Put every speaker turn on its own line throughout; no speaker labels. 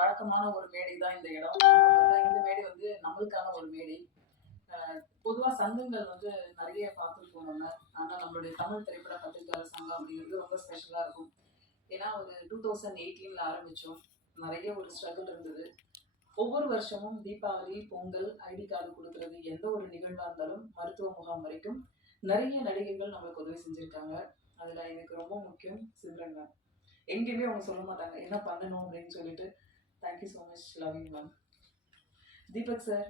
வழக்கமான ஒரு மேடை தான் இந்த இடம். இந்த மேடை வந்து நம்மளுக்கான ஒரு மேடை. பொதுவாக பொதுவா சங்கங்கள் வந்து நிறைய பார்த்துருக்கோம் நம்ம. ஆனால் நம்மளுடைய தமிழ் திரைப்பட பத்திரிகையாளர் சங்கம் அப்படிங்கிறது ரொம்ப ஸ்பெஷலாக இருக்கும். ஏன்னா ஒரு டூ தௌசண்ட் எயிட்டீன்ல ஆரம்பித்தோம் நிறைய ஒரு ஸ்ட்ரகிள் இருந்தது. ஒவ்வொரு வருஷமும் தீபாவளி பொங்கல் ஐடி கார்டு கொடுக்கறது எந்த ஒரு நிகழ்வாக இருந்தாலும் மருத்துவ முகாம் வரைக்கும் நிறைய நடிகைகள் நம்மளுக்கு உதவி செஞ்சுருக்காங்க. அதில் எனக்கு ரொம்ப முக்கியம் சிம்ரன் மேம் எங்கேயுமே அவங்க சொல்ல மாட்டாங்க. என்ன பண்ணணும்? அப்படின்னு சொல்லிட்டு thank you so much love you ma'am Deepak sir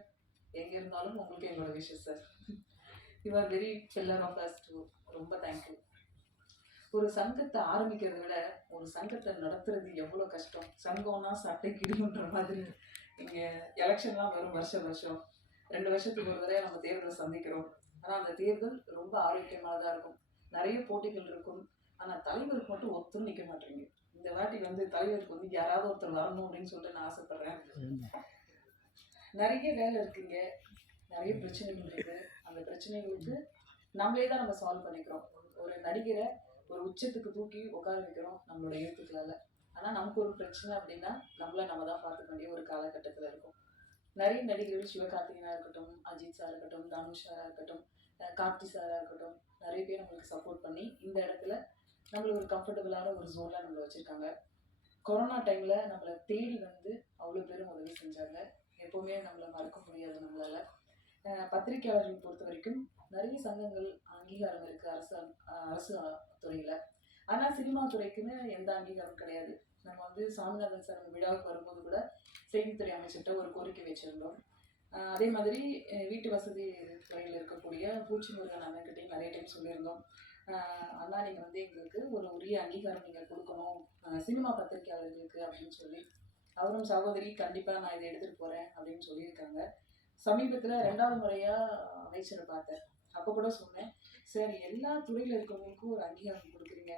எங்கே இருந்தாலும் உங்களுக்கு எங்களோட விஷயம் sir you are very pillar of us too ரொம்ப தேங்க்யூ ஒரு சங்கத்தை ஆரம்பிக்கிறத விட ஒரு சங்கத்தை நடத்துறது எவ்வளோ கஷ்டம். சங்கம்னா சட்டை கிடுன்ற மாதிரி. இங்கே எலெக்ஷன்லாம் வரும் வருஷம் வருஷம். ரெண்டு வருஷத்துக்கு ஒரு தடவை நம்ம தேர்தலை சந்திக்கிறோம். ஆனால் அந்த தேர்தல் ரொம்ப ஆரோக்கியமானதாக இருக்கும். நிறைய போட்டிகள் இருக்கும். ஆனால் தலைவருக்கு மட்டும் ஒத்தும் நிற்க மாட்டேங்குது வந்து தலைவருக்கு வந்து யாராவது ஒருத்தர் வரணும் அப்படின்னு சொல்லிட்டு நான் ஆசைப்படுறேன். நிறைய வேலை இருக்குங்க. நிறைய பிரச்சனைகள் இருக்கு. அந்த பிரச்சனைகளுக்கு நம்மளே தான் நம்ம சால்வ் பண்ணிக்கிறோம். ஒரு நடிகரை ஒரு உச்சத்துக்கு தூக்கி உட்கார வைக்கிறோம் நம்மளோட எழுத்துக்களால. ஆனால் நமக்கு ஒரு பிரச்சனை அப்படின்னா நம்மள நம்ம தான் பார்த்துக்க வேண்டிய ஒரு காலகட்டத்தில் இருக்கும். நிறைய நடிகர்கள் சிவகார்த்திகனா இருக்கட்டும் அஜித் சார் இருக்கட்டும் தனுஷ் சாரா இருக்கட்டும் கார்த்தி சாரா இருக்கட்டும் நிறைய பேர் நம்மளுக்கு சப்போர்ட் பண்ணி இந்த இடத்துல நம்மளுக்கு ஒரு கம்ஃபர்டபுளான ஒரு ஜோனில் நம்மளை வச்சுருக்காங்க. கொரோனா டைமில் நம்மளை தேடி வந்து அவ்வளோ பேரும் உதவி செஞ்சாங்க. எப்போவுமே நம்மளை மறக்க முடியாது நம்மளால. அஹ் பத்திரிக்கையாளர்கள் பொறுத்த வரைக்கும் நிறைய சங்கங்கள் அங்கீகாரம் இருக்குது அரசு அரசு துறையில். ஆனால் சினிமா துறைக்குன்னு எந்த அங்கீகாரம் கிடையாது. நம்ம வந்து சாமிநாதன் சார் விழாவுக்கு வரும்போது கூட செய்தித்துறை அமைச்சர்கிட்ட ஒரு கோரிக்கை வச்சுருந்தோம். அதே மாதிரி வீட்டு வசதி துறையில் இருக்கக்கூடிய பூச்சி முருகன் அண்ணன்கிட்டையும் நிறைய டைம் சொல்லியிருந்தோம். அண்ணா நீங்கள் வந்து எங்களுக்கு ஒரு உரிய அங்கீகாரம் நீங்கள் கொடுக்கணும். சினிமா பத்திரிகையாளர்களுக்கு அப்படின்னு சொல்லி அவரும் சகோதரி கண்டிப்பாக நான் இதை எடுத்துகிட்டு போகிறேன் அப்படின்னு சொல்லியிருக்காங்க. சமீபத்தில் ரெண்டாவது முறையாக அமைச்சரை பார்த்தேன். அப்போ கூட சொன்னேன் சார் எல்லா துறையில் இருக்கிறவங்களுக்கும் ஒரு அங்கீகாரம் கொடுக்குறீங்க.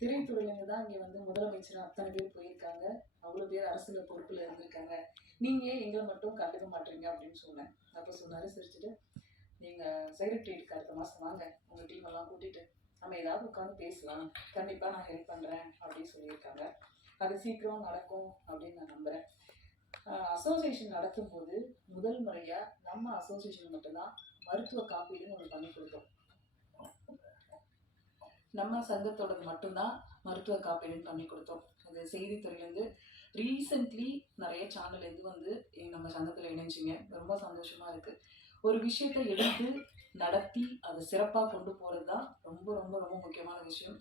திரைத்துறையிலேருந்து தான் இங்கே வந்து முதலமைச்சர் அத்தனை பேர் போயிருக்காங்க. அவ்வளோ பேர் அரசியல் பொறுப்பில் இருந்திருக்காங்க. நீங்கள் ஏன் எங்களை மட்டும் கண்டுக்க மாட்டீங்க? அப்படின்னு சொன்னேன். அப்போ சொன்னார் சிரிச்சுட்டு நீங்கள் செக்ரட்டரியேட்டுக்கு அடுத்த மாதம் வாங்க. உங்கள் டீம் எல்லாம் கூட்டிகிட்டு நம்ம ஏதாவது உட்காந்து பேசலாம். கண்டிப்பாக நான் ஹெல்ப் பண்ணுறேன் அப்படின்னு சொல்லியிருக்காங்க. அது சீக்கிரம் நடக்கும் அப்படின்னு நான் நம்புகிறேன் அசோசியேஷன் நடத்தும்போது முதல் முறையாக நம்ம அசோசியேஷன் மட்டும்தான் மருத்துவ காப்பீடுன்னு ஒன்று பண்ணி கொடுத்தோம். நம்ம சங்கத்தோடது மட்டும்தான் மருத்துவ காப்பீடுன்னு பண்ணி கொடுத்தோம். அது செய்தித்துறையிலேருந்து ரீசெண்ட்லி நிறைய சேனல் இது வந்து நம்ம சங்கத்தில் இணைஞ்சிங்க. ரொம்ப சந்தோஷமாக இருக்குது ஒரு விஷயத்தை எடுத்து நடத்தி அதை சிறப்பாக கொண்டு போகிறது தான் ரொம்ப ரொம்ப ரொம்ப முக்கியமான விஷயம்.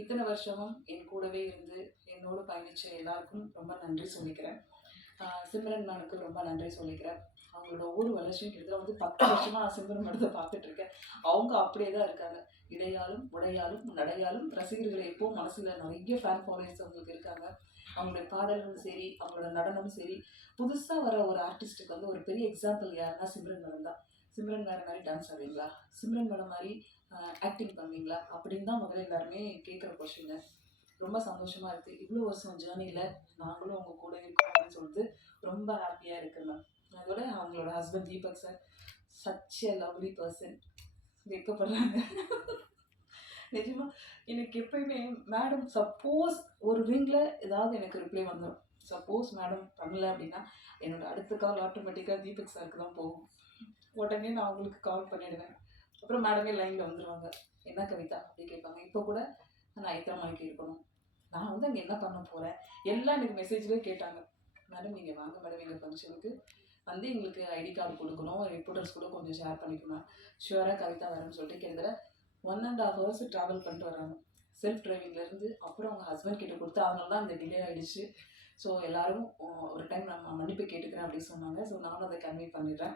இத்தனை வருஷமும் என் கூடவே இருந்து என்னோடு பயணித்த எல்லாருக்கும் ரொம்ப நன்றி சொல்லிக்கிறேன். சிம்ரன் மேனுக்கு ரொம்ப நன்றி சொல்லிக்கிறேன். அவங்களோட ஒவ்வொரு வளர்ச்சியும் கிட்டத்தட்ட வந்து பத்து வருஷமாக நான் சிம்ரன் மேடத்தை பார்த்துட்டு இருக்கேன். அவங்க அப்படியே தான் இருக்காங்க. இடையாலும் உடையாலும் நடையாலும் ரசிகர்களை எப்போ மனசில் நிறைய ஃபேன் ஃபாலோயர்ஸ் அவங்களுக்கு இருக்காங்க. அவங்களுடைய பாடல்களும் சரி அவங்களோட நடனமும் சரி. புதுசாக வர ஒரு ஆர்டிஸ்ட்டுக்கு வந்து ஒரு பெரிய எக்ஸாம்பிள் யாருன்னா சிம்ரன் மேடம் தான். சிம்ரன் வேறு மாதிரி டான்ஸ் ஆடுவீங்களா? சிம்ரன் வேறு மாதிரி ஆக்டிங் பண்ணுவீங்களா? அப்படின்னு தான் முதல்ல எல்லாருமே கேட்குற கொஷின் ரொம்ப சந்தோஷமா இருக்கு. இவ்வளோ வருஷம் ஜேர்னியில் நாங்களும் அவங்க கூட இருக்கோம் அப்படின்னு சொல்லிட்டு ரொம்ப ஹாப்பியாக இருக்கு மேம் அதோட அவங்களோட husband Deepak sir such a lovely person வெக்கப்படுறாங்க. நிஜமா எனக்கு எப்பயுமே மேடம் சப்போஸ் ஒரு ரிங்கில் ஏதாவது எனக்கு ரிப்ளை வந்துடும் சப்போஸ் மேடம் பண்ணல அப்படின்னா என்னோட அடுத்த கால் ஆட்டோமேட்டிக்காக தீபக் சாருக்கு தான் போகும். உடனே நான் அவங்களுக்கு கால் பண்ணிடுவேன். அப்புறம் மேடமே லைனில் வந்துடுவாங்க என்ன கவிதா? அப்படி கேட்பாங்க. இப்போ கூட நான் எத்தனை மணிக்கு இருக்கணும். நான் வந்து அங்கே என்ன பண்ண போகிறேன் எல்லாம் எனக்கு மெசேஜ்லேயே கேட்டாங்க. மேடம் நீங்கள் வாங்க மேடம் எங்கள் ஃபங்க்ஷனுக்கு வந்து எங்களுக்கு ஐடி கார்டு கொடுக்கணும். ரிப்போர்ட்டர்ஸ் கூட கொஞ்சம் ஷேர் பண்ணிக்கணும் ஷுவராக கவிதா வரேன்னு சொல்லிட்டு கிட்டத்தட்ட one and half hours travel பண்ணிட்டு வராங்க. செல்ஃப் டிரைவிங்லேருந்து அப்புறம் அவங்க ஹஸ்பண்ட் கிட்ட கொடுத்து அதனால தான் அந்த டிலே ஆகிடுச்சு ஸோ எல்லோரும் ஒரு டைம் நான் மன்னிப்பு கேட்டுக்கிறேன் அப்படின்னு சொன்னாங்க. ஸோ நானும் அதை கன்வே பண்ணிடுறேன்.